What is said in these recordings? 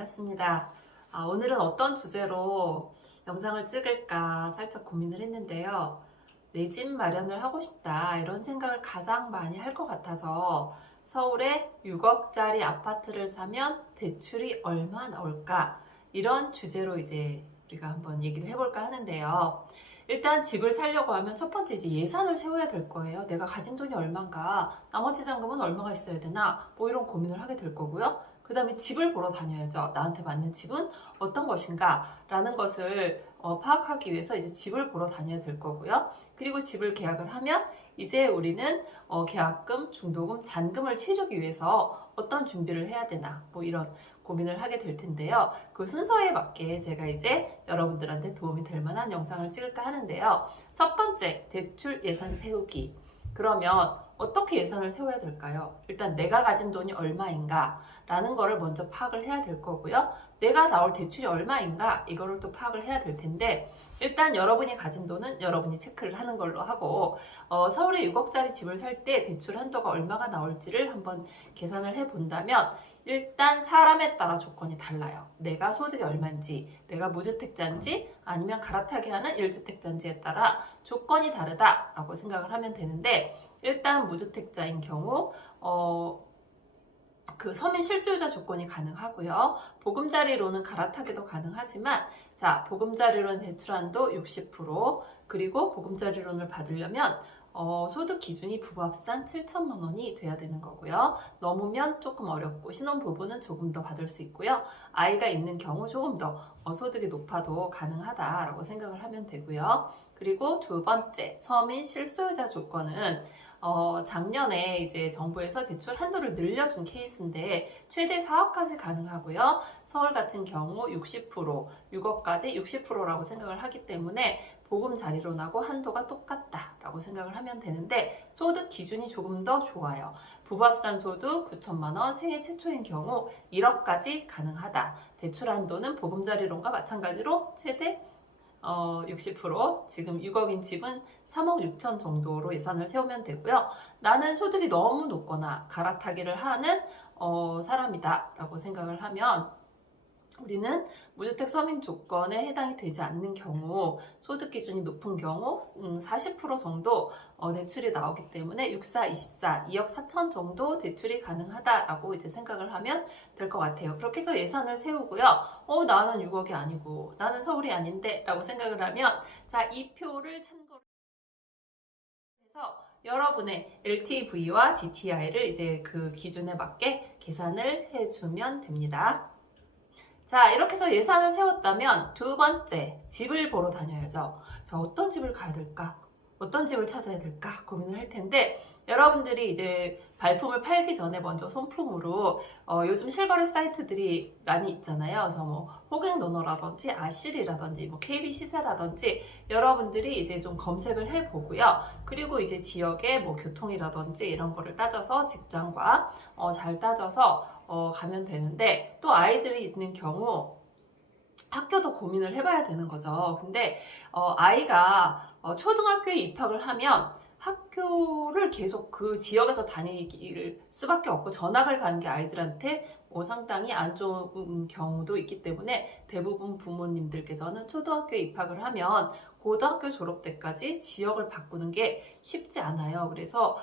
반갑습니다. 오늘은 어떤 주제로 영상을 찍을까 살짝 고민을 했는데요. 내 집 마련을 하고 싶다 이런 생각을 가장 많이 할 것 같아서 서울에 6억짜리 아파트를 사면 대출이 얼마 나올까 이런 주제로 이제 우리가 한번 얘기를 해볼까 하는데요. 일단 집을 사려고 하면 첫 번째 이제 예산을 세워야 될 거예요. 내가 가진 돈이 얼마인가, 나머지 잔금은 얼마가 있어야 되나, 뭐 이런 고민을 하게 될 거고요. 그 다음에 집을 보러 다녀야죠. 나한테 맞는 집은 어떤 것인가 라는 것을 파악하기 위해서 이제 집을 보러 다녀야 될 거고요. 그리고 집을 계약을 하면 이제 우리는 계약금, 중도금, 잔금을 치르기 위해서 어떤 준비를 해야 되나 뭐 이런 고민을 하게 될 텐데요. 그 순서에 맞게 제가 이제 여러분들한테 도움이 될 만한 영상을 찍을까 하는데요. 첫 번째, 대출 예산 세우기. 그러면 어떻게 예산을 세워야 될까요? 일단 내가 가진 돈이 얼마인가 라는 거를 먼저 파악을 해야 될 거고요. 내가 나올 대출이 얼마인가 이거를 또 파악을 해야 될 텐데 일단 여러분이 가진 돈은 여러분이 체크를 하는 걸로 하고 서울에 6억짜리 집을 살 때 대출 한도가 얼마가 나올지를 한번 계산을 해 본다면 일단 사람에 따라 조건이 달라요. 내가 소득이 얼마인지, 내가 무주택자인지 아니면 갈아타게 하는 1주택자인지에 따라 조건이 다르다라고 생각을 하면 되는데 일단 무주택자인 경우 그 서민 실수요자 조건이 가능하고요. 보금자리로는 갈아타기도 가능하지만 자, 보금자리로는 대출한도 60% 그리고 보금자리론을 받으려면 소득 기준이 부부 합산 7천만 원이 돼야 되는 거고요. 넘으면 조금 어렵고 신혼부부는 조금 더 받을 수 있고요. 아이가 있는 경우 조금 더 소득이 높아도 가능하다라고 생각을 하면 되고요. 그리고 두 번째, 서민 실소유자 조건은 작년에 이제 정부에서 대출 한도를 늘려준 케이스인데 최대 4억까지 가능하고요. 서울 같은 경우 60%, 6억까지 60%라고 생각을 하기 때문에 보금자리론하고 한도가 똑같다라고 생각을 하면 되는데 소득 기준이 조금 더 좋아요. 부부합산 소득 9천만 원, 생애 최초인 경우 1억까지 가능하다. 대출 한도는 보금자리론과 마찬가지로 최대 60%, 지금 6억인 집은 3억 6천 정도로 예산을 세우면 되고요. 나는 소득이 너무 높거나 갈아타기를 하는 사람이다 라고 생각을 하면 우리는 무주택 서민 조건에 해당이 되지 않는 경우 소득 기준이 높은 경우 40% 정도 대출이 나오기 때문에 64, 24, 2억 4천 정도 대출이 가능하다라고 이제 생각을 하면 될 것 같아요. 그렇게 해서 예산을 세우고요. 나는 6억이 아니고 나는 서울이 아닌데 라고 생각을 하면 자, 이 표를 참고로 해서 여러분의 LTV와 DTI를 이제 그 기준에 맞게 계산을 해주면 됩니다. 자, 이렇게 해서 예산을 세웠다면 두 번째, 집을 보러 다녀야죠. 자, 어떤 집을 가야 될까? 어떤 집을 찾아야 될까? 고민을 할 텐데 여러분들이 이제 발품을 팔기 전에 먼저 손품으로 요즘 실거래 사이트들이 많이 있잖아요. 그래서 뭐 호갱노노라든지 아실이라든지 뭐 KB 시세라든지 여러분들이 이제 좀 검색을 해보고요. 그리고 이제 지역의 뭐 교통이라든지 이런 거를 따져서 직장과 잘 따져서 가면 되는데 또 아이들이 있는 경우 학교도 고민을 해봐야 되는 거죠. 근데 아이가 초등학교에 입학을 하면 학교를 계속 그 지역에서 다니길 수밖에 없고 전학을 가는 게 아이들한테 상당히 안 좋은 경우도 있기 때문에 대부분 부모님들께서는 초등학교에 입학을 하면 고등학교 졸업 때까지 지역을 바꾸는 게 쉽지 않아요. 그래서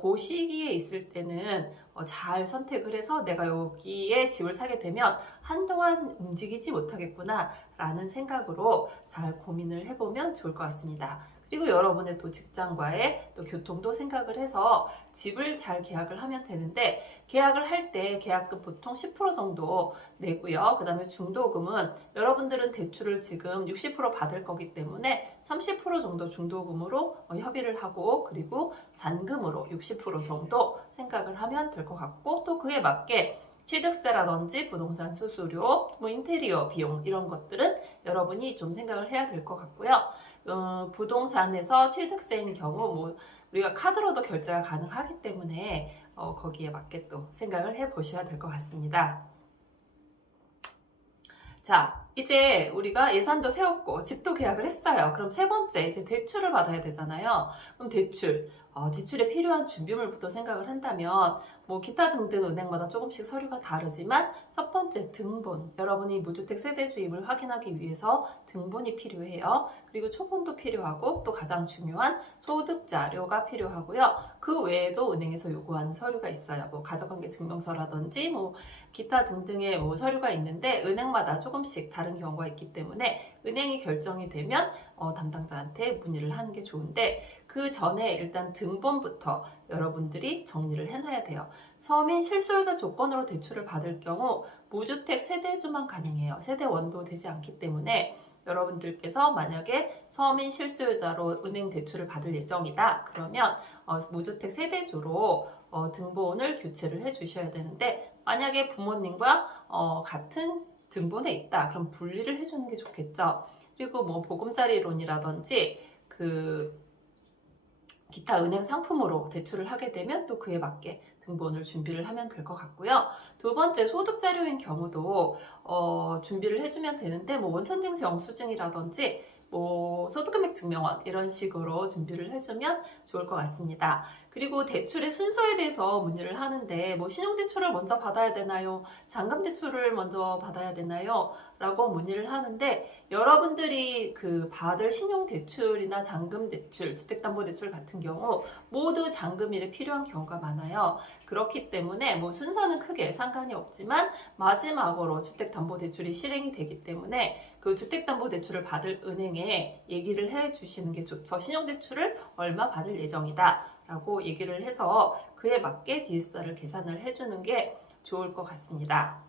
그 시기에 있을 때는 잘 선택을 해서 내가 여기에 집을 사게 되면 한동안 움직이지 못하겠구나 라는 생각으로 잘 고민을 해보면 좋을 것 같습니다. 그리고 여러분의 또 직장과의 또 교통도 생각을 해서 집을 잘 계약을 하면 되는데 계약을 할 때 계약금 보통 10% 정도 내고요. 그 다음에 중도금은 여러분들은 대출을 지금 60% 받을 거기 때문에 30% 정도 중도금으로 협의를 하고 그리고 잔금으로 60% 정도 생각을 하면 될 것 같고 또 그에 맞게 취득세라든지 부동산 수수료, 뭐 인테리어 비용 이런 것들은 여러분이 좀 생각을 해야 될 것 같고요. 부동산에서 취득세인 경우 뭐 우리가 카드로도 결제가 가능하기 때문에 거기에 맞게 또 생각을 해 보셔야 될 것 같습니다. 자, 이제 우리가 예산도 세웠고 집도 계약을 했어요. 그럼 세 번째 이제 대출을 받아야 되잖아요. 그럼 대출에 필요한 준비물부터 생각을 한다면 뭐 기타 등등 은행마다 조금씩 서류가 다르지만 첫 번째 등본, 여러분이 무주택 세대주임을 확인하기 위해서 등본이 필요해요. 그리고 초본도 필요하고 또 가장 중요한 소득 자료가 필요하고요. 그 외에도 은행에서 요구하는 서류가 있어요. 뭐 가족관계 증명서라든지 뭐 기타 등등의 뭐 서류가 있는데 은행마다 조금씩 다른 경우가 있기 때문에 은행이 결정이 되면 담당자한테 문의를 하는 게 좋은데, 그 전에 일단 등본부터 여러분들이 정리를 해놔야 돼요. 서민 실소유자 조건으로 대출을 받을 경우 무주택 세대주만 가능해요. 세대원도 되지 않기 때문에 여러분들께서 만약에 서민 실소유자로 은행 대출을 받을 예정이다 그러면 무주택 세대주로 등본을 교체를 해 주셔야 되는데, 만약에 부모님과 같은 등본에 있다 그럼 분리를 해주는 게 좋겠죠. 그리고 뭐 보금자리론이라든지 그 기타 은행 상품으로 대출을 하게 되면 또 그에 맞게 등본을 준비를 하면 될 것 같고요. 두 번째, 소득 자료인 경우도 준비를 해주면 되는데, 뭐 원천징수 영수증이라든지 뭐 소득금액 증명원 이런 식으로 준비를 해주면 좋을 것 같습니다. 그리고 대출의 순서에 대해서 문의를 하는데, 뭐 신용대출을 먼저 받아야 되나요? 잔금대출을 먼저 받아야 되나요? 라고 문의를 하는데, 여러분들이 그 받을 신용대출이나 잔금대출, 주택담보대출 같은 경우 모두 잔금일이 필요한 경우가 많아요. 그렇기 때문에 뭐 순서는 크게 상관이 없지만 마지막으로 주택담보대출이 실행이 되기 때문에 그 주택담보대출을 받을 은행에 얘기를 해 주시는 게 좋죠. 신용대출을 얼마 받을 예정이다 라고 얘기를 해서 그에 맞게 DSR을 계산을 해주는 게 좋을 것 같습니다.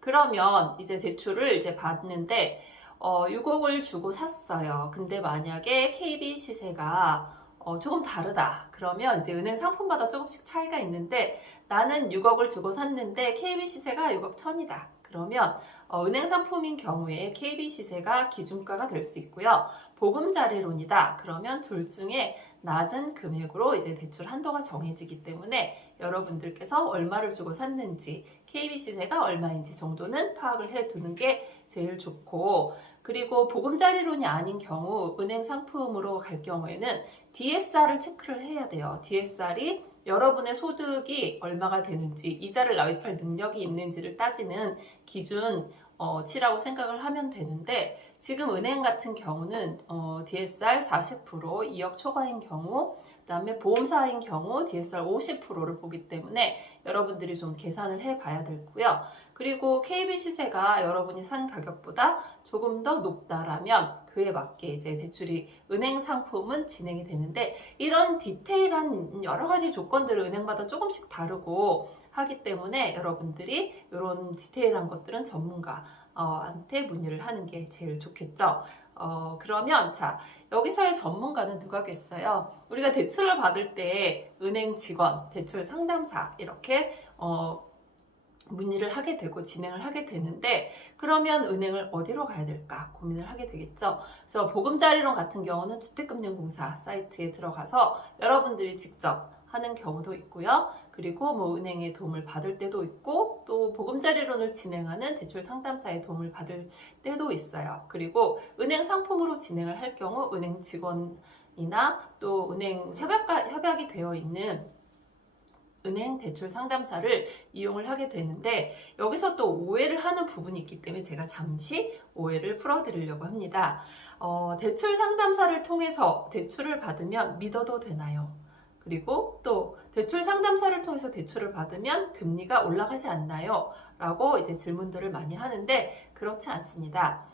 그러면 이제 대출을 이제 받는데 6억을 주고 샀어요. 근데 만약에 KB 시세가 조금 다르다 그러면 이제 은행 상품마다 조금씩 차이가 있는데, 나는 6억을 주고 샀는데 KB 시세가 6억 1천이다 그러면 은행 상품인 경우에 KB 시세가 기준가가 될 수 있고요. 보금자리론이다 그러면 둘 중에 낮은 금액으로 이제 대출 한도가 정해지기 때문에 여러분들께서 얼마를 주고 샀는지, KB 시세가 얼마인지 정도는 파악을 해 두는 게 제일 좋고, 그리고 보금자리론이 아닌 경우 은행 상품으로 갈 경우에는 DSR을 체크를 해야 돼요. DSR이 여러분의 소득이 얼마가 되는지, 이자를 납입할 능력이 있는지를 따지는 기준치라고 생각을 하면 되는데, 지금 은행 같은 경우는 DSR 40%, 2억 초과인 경우, 그 다음에 보험사인 경우 DSR 50%를 보기 때문에 여러분들이 좀 계산을 해봐야 되고요. 그리고 KB 시세가 여러분이 산 가격보다 조금 더 높다라면 그에 맞게 이제 대출이 은행 상품은 진행이 되는데, 이런 디테일한 여러 가지 조건들을 은행마다 조금씩 다르고 하기 때문에 여러분들이 이런 디테일한 것들은 전문가한테 문의를 하는 게 제일 좋겠죠. 그러면 자, 여기서의 전문가는 누가겠어요? 우리가 대출을 받을 때 은행 직원, 대출 상담사 이렇게 문의를 하게 되고 진행을 하게 되는데, 그러면 은행을 어디로 가야 될까 고민을 하게 되겠죠. 그래서 보금자리론 같은 경우는 주택금융공사 사이트에 들어가서 여러분들이 직접 하는 경우도 있고요. 그리고 뭐 은행의 도움을 받을 때도 있고, 또 보금자리론을 진행하는 대출 상담사의 도움을 받을 때도 있어요. 그리고 은행 상품으로 진행을 할 경우 은행 직원이나 또 은행 협약이 되어 있는 은행 대출 상담사를 이용을 하게 되는데, 여기서 또 오해를 하는 부분이 있기 때문에 제가 잠시 오해를 풀어드리려고 합니다. 대출 상담사를 통해서 대출을 받으면 믿어도 되나요? 그리고 또 대출 상담사를 통해서 대출을 받으면 금리가 올라가지 않나요? 라고 이제 질문들을 많이 하는데, 그렇지 않습니다.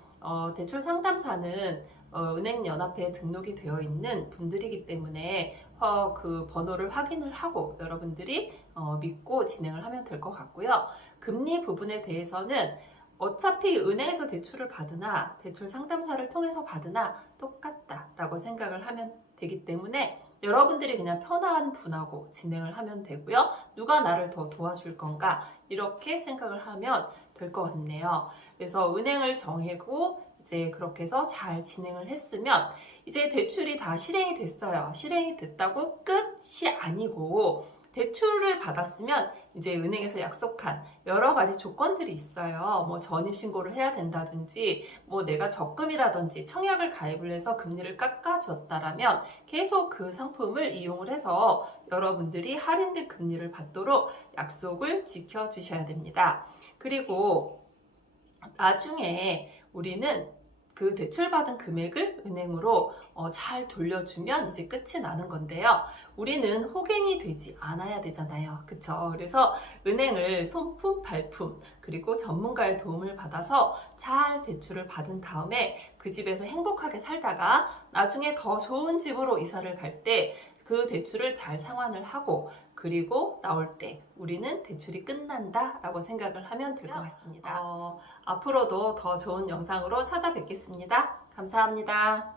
대출 상담사는 은행연합회에 등록이 되어 있는 분들이기 때문에 그 번호를 확인을 하고 여러분들이 믿고 진행을 하면 될 것 같고요. 금리 부분에 대해서는 어차피 은행에서 대출을 받으나 대출 상담사를 통해서 받으나 똑같다라고 생각을 하면 되기 때문에 여러분들이 그냥 편한 분하고 진행을 하면 되고요. 누가 나를 더 도와줄 건가 이렇게 생각을 하면 될 것 같네요. 그래서 은행을 정하고 이제 그렇게 해서 잘 진행을 했으면 이제 대출이 다 실행이 됐어요. 실행이 됐다고 끝이 아니고 대출을 받았으면 이제 은행에서 약속한 여러 가지 조건들이 있어요. 뭐 전입신고를 해야 된다든지, 뭐 내가 적금이라든지 청약을 가입을 해서 금리를 깎아줬다라면 계속 그 상품을 이용을 해서 여러분들이 할인된 금리를 받도록 약속을 지켜주셔야 됩니다. 그리고 나중에 우리는 그 대출받은 금액을 은행으로 잘 돌려주면 이제 끝이 나는 건데요. 우리는 호갱이 되지 않아야 되잖아요. 그쵸? 그래서 은행을 손품, 발품, 그리고 전문가의 도움을 받아서 잘 대출을 받은 다음에 그 집에서 행복하게 살다가 나중에 더 좋은 집으로 이사를 갈 때 그 대출을 잘 상환을 하고 그리고 나올 때 우리는 대출이 끝난다 라고 생각을 하면 될 것 같습니다. 앞으로도 더 좋은 영상으로 찾아뵙겠습니다. 감사합니다.